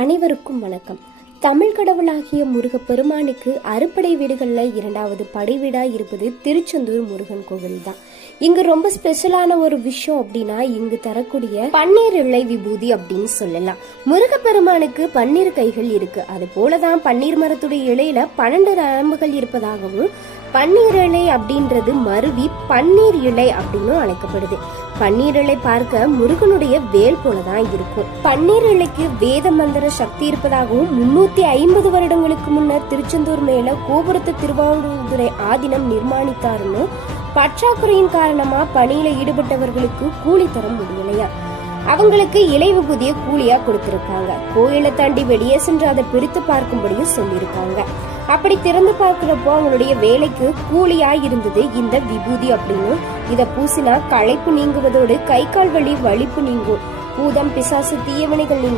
அனைவருக்கும் வணக்கம். தமிழ் கடவுளாகிய முருகப்பெருமானுக்கு அறுபடை வீடுகள்ல 2வது படை வீடா இருப்பது திருச்செந்தூர் முருகன் கோவில் தான். இங்கு ரொம்ப ஸ்பெஷலான ஒரு விஷயம் அப்படின்னா இங்கு தரக்கூடிய பன்னீர் இலை விபூதி அப்படின்னு சொல்லலாம். முருகப்பெருமானுக்கு 12 கைகள் இருக்கு. அது போலதான் பன்னீர் மரத்துடைய இலையில 12 நரம்புகள் இருப்பதாகவும் பன்னீர் இலை அப்படின்றது மருவி பன்னீர் இலை அப்படின்னு அழைக்கப்படுது. பன்னீர் இலை பார்க்க முருகனுடைய வேல் போலதான் இருக்கும். பன்னீர் இலைக்கு வேத மந்திர சக்தி இருப்பதாகவும் 350 வருடங்களுக்கு முன்னர் திருச்செந்தூர் மேல கோபுரத்தை திருவாவூதுறை ஆதீனம் நிர்மாணித்தாருன்னு பற்றாக்குறையின் காரணமா பணியில ஈடுபட்டவர்களுக்கு கூலி தர முடியலையா, அவங்களுக்கு இலை விபூதிய கூலியா கொடுத்திருக்காங்க. கோயிலை தாண்டி வெளியே சென்று அதை பிரித்து பார்க்கும்படியும் சொல்லியிருக்காங்க. அப்படி திறந்து பார்க்கிறப்போ அவங்களுடைய வேலைக்கு கூலியா இருந்தது இந்த விபூதி அப்படின்னு. இத பூசினா களைப்பு நீங்குவதோடு கை கால் வலி வலிப்பு நீங்கும், பூதம் பிசாசு தீயவனைகள் நீங்க